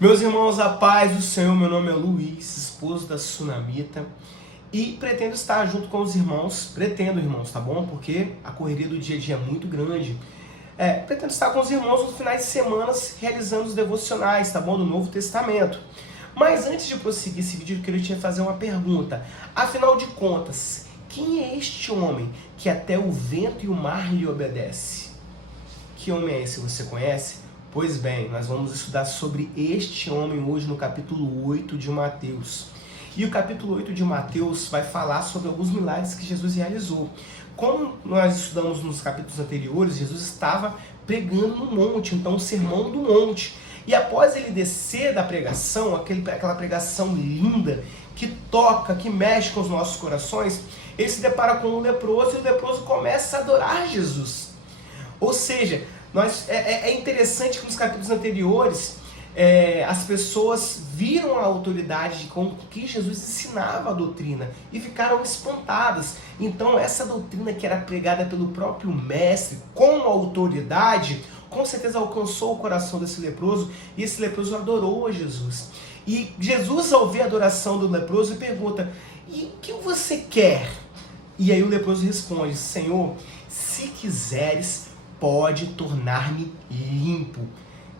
Meus irmãos, a paz do Senhor, meu nome é Luiz, esposo da Sunamita, e pretendo estar junto com os irmãos, irmãos, tá bom? Porque a correria do dia a dia é muito grande. Pretendo estar com os irmãos nos finais de semana realizando os devocionais, tá bom? Do Novo Testamento. Mas antes de prosseguir esse vídeo, eu queria te fazer uma pergunta. Afinal de contas, quem é este homem que até o vento e o mar lhe obedece? Que homem é esse? Você conhece? Pois bem, nós vamos estudar sobre este homem hoje no capítulo 8 de Mateus. E o capítulo 8 de Mateus vai falar sobre alguns milagres que Jesus realizou. Como nós estudamos nos capítulos anteriores, Jesus estava pregando no monte, então o sermão do monte. E após ele descer da pregação, aquela pregação linda, que toca, que mexe com os nossos corações, ele se depara com um leproso e o leproso começa a adorar Jesus. Ou seja, é interessante que nos capítulos anteriores as pessoas viram a autoridade com que Jesus ensinava a doutrina e ficaram espantadas. Então essa doutrina que era pregada pelo próprio mestre com autoridade, com certeza alcançou o coração desse leproso e esse leproso adorou a Jesus. E Jesus, ao ver a adoração do leproso, pergunta: e o que você quer? E aí o leproso responde: Senhor, se quiseres, pode tornar-me limpo.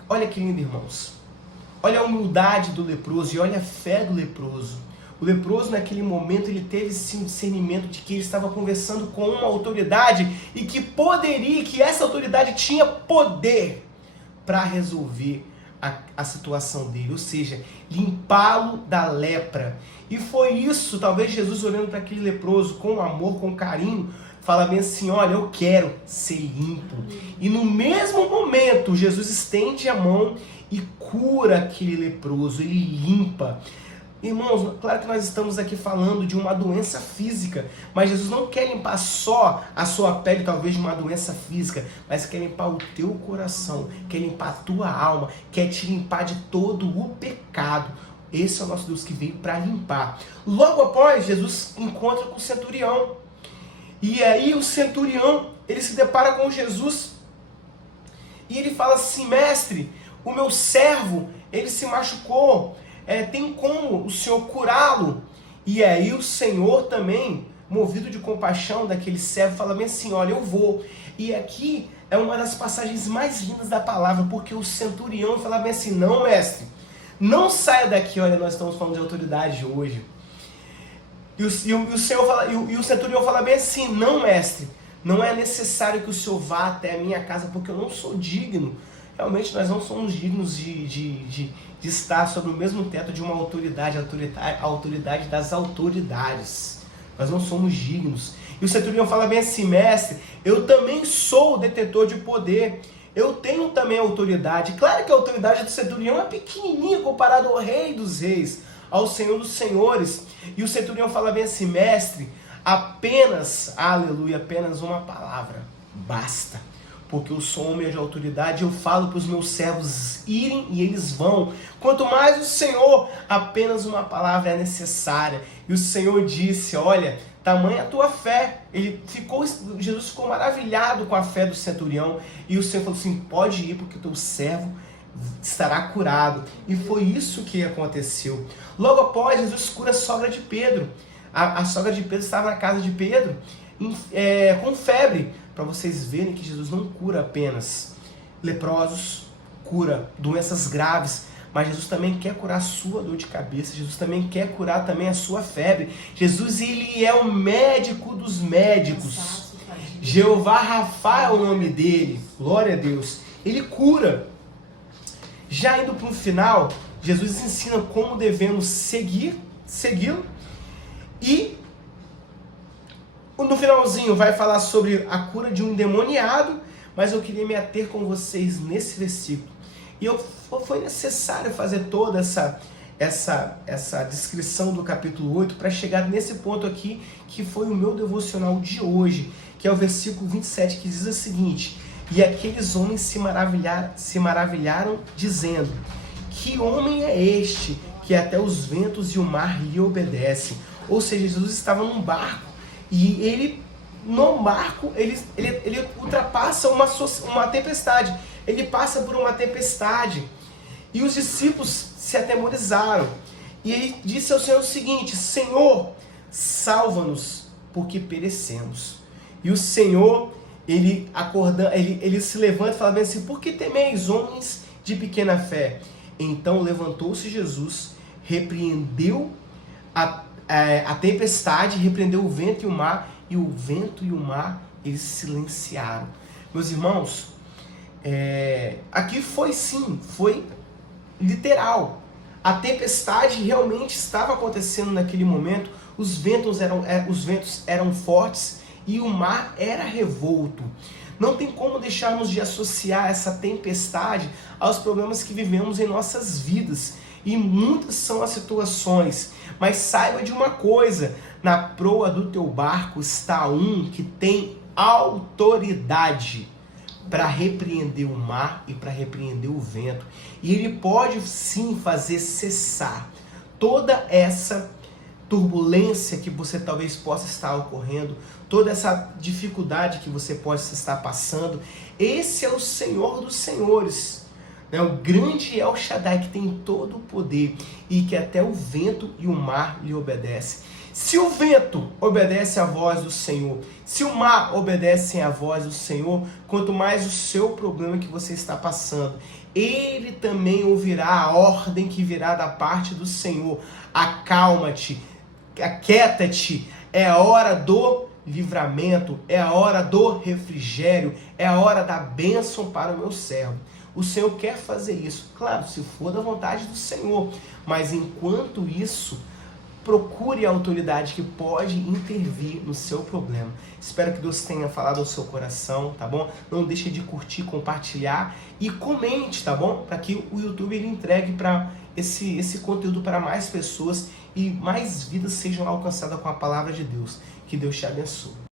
Olha que lindo, irmãos. Olha a humildade do leproso e olha a fé do leproso. O leproso, naquele momento, ele teve esse discernimento de que ele estava conversando com uma autoridade e que essa autoridade tinha poder para resolver a situação dele, ou seja, limpá-lo da lepra. E foi isso, talvez Jesus olhando para aquele leproso com amor, com carinho, fala bem assim: olha, eu quero ser limpo. E no mesmo momento, Jesus estende a mão e cura aquele leproso, ele limpa. Irmãos, claro que nós estamos aqui falando de uma doença física, mas Jesus não quer limpar só a sua pele, talvez de uma doença física, mas quer limpar o teu coração, quer limpar a tua alma, quer te limpar de todo o pecado. Esse é o nosso Deus que veio para limpar. Logo após, Jesus encontra com o centurião. E aí o centurião, ele se depara com Jesus e ele fala assim: mestre, o meu servo, ele se machucou, tem como o Senhor curá-lo? E aí o Senhor também, movido de compaixão daquele servo, fala bem assim: olha, eu vou. E aqui é uma das passagens mais lindas da palavra, porque o centurião fala bem assim: não, mestre, não saia daqui. Olha, nós estamos falando de autoridade hoje. E o centurião fala bem assim: não, mestre, não é necessário que o Senhor vá até a minha casa, porque eu não sou digno. Realmente nós não somos dignos de estar sobre o mesmo teto de uma autoridade, a autoridade das autoridades. Nós não somos dignos. E o centurião fala bem assim: mestre, eu também sou detentor de poder, eu tenho também autoridade. Claro que a autoridade do centurião é pequenininha comparado ao rei dos reis, ao Senhor dos senhores. E o centurião fala bem assim: mestre, apenas, aleluia, apenas uma palavra basta. Porque eu sou homem de autoridade, eu falo para os meus servos irem e eles vão. Quanto mais o Senhor, apenas uma palavra é necessária. E o Senhor disse: olha, tamanha a tua fé. Jesus ficou maravilhado com a fé do centurião. E o Senhor falou assim: pode ir, porque o teu servo estará curado. E foi isso que aconteceu. Logo após, Jesus cura a sogra de Pedro. A sogra de Pedro estava na casa de Pedro com febre. Para vocês verem que Jesus não cura apenas leprosos, cura doenças graves, mas Jesus também quer curar a sua dor de cabeça, Jesus também quer curar também a sua febre. Jesus, ele é o médico dos médicos. Jeová Rafa é o nome dele, glória a Deus. Ele cura. Já indo para o final, Jesus ensina como devemos segui-lo, e no finalzinho vai falar sobre a cura de um endemoniado, mas eu queria me ater com vocês nesse versículo. E foi necessário fazer toda essa descrição do capítulo 8 para chegar nesse ponto aqui, que foi o meu devocional de hoje, que é o versículo 27, que diz o seguinte: e aqueles homens se maravilharam dizendo: que homem é este que até os ventos e o mar lhe obedecem? Ou seja, Jesus estava num barco, e ele, no barco, ele ultrapassa uma tempestade. Ele passa por uma tempestade. E os discípulos se atemorizaram. E ele disse ao Senhor o seguinte: Senhor, salva-nos, porque perecemos. E o Senhor, ele se levanta e fala bem assim: por que temeis, homens de pequena fé? Então levantou-se Jesus, repreendeu a tempestade, repreendeu o vento e o vento e o mar, eles silenciaram. Meus irmãos, aqui foi literal. A tempestade realmente estava acontecendo naquele momento, os ventos eram fortes e o mar era revolto. Não tem como deixarmos de associar essa tempestade aos problemas que vivemos em nossas vidas. E muitas são as situações. Mas saiba de uma coisa: na proa do teu barco está um que tem autoridade para repreender o mar e para repreender o vento. E ele pode sim fazer cessar toda essa turbulência que você talvez possa estar ocorrendo, toda essa dificuldade que você possa estar passando. Esse é o Senhor dos Senhores, né? O grande El Shaddai, que tem todo o poder e que até o vento e o mar lhe obedecem. Se o vento obedece à voz do Senhor, se o mar obedece à voz do Senhor, quanto mais o seu problema que você está passando, ele também ouvirá a ordem que virá da parte do Senhor. Acalma-te, aquieta-te, é a hora do livramento, é a hora do refrigério, é a hora da bênção para o meu servo. O Senhor quer fazer isso, claro, se for da vontade do Senhor, mas enquanto isso, procure a autoridade que pode intervir no seu problema. Espero que Deus tenha falado ao seu coração, tá bom? Não deixe de curtir, compartilhar e comente, tá bom? Para que o YouTube ele entregue para esse conteúdo para mais pessoas e mais vidas sejam alcançadas com a palavra de Deus. Que Deus te abençoe.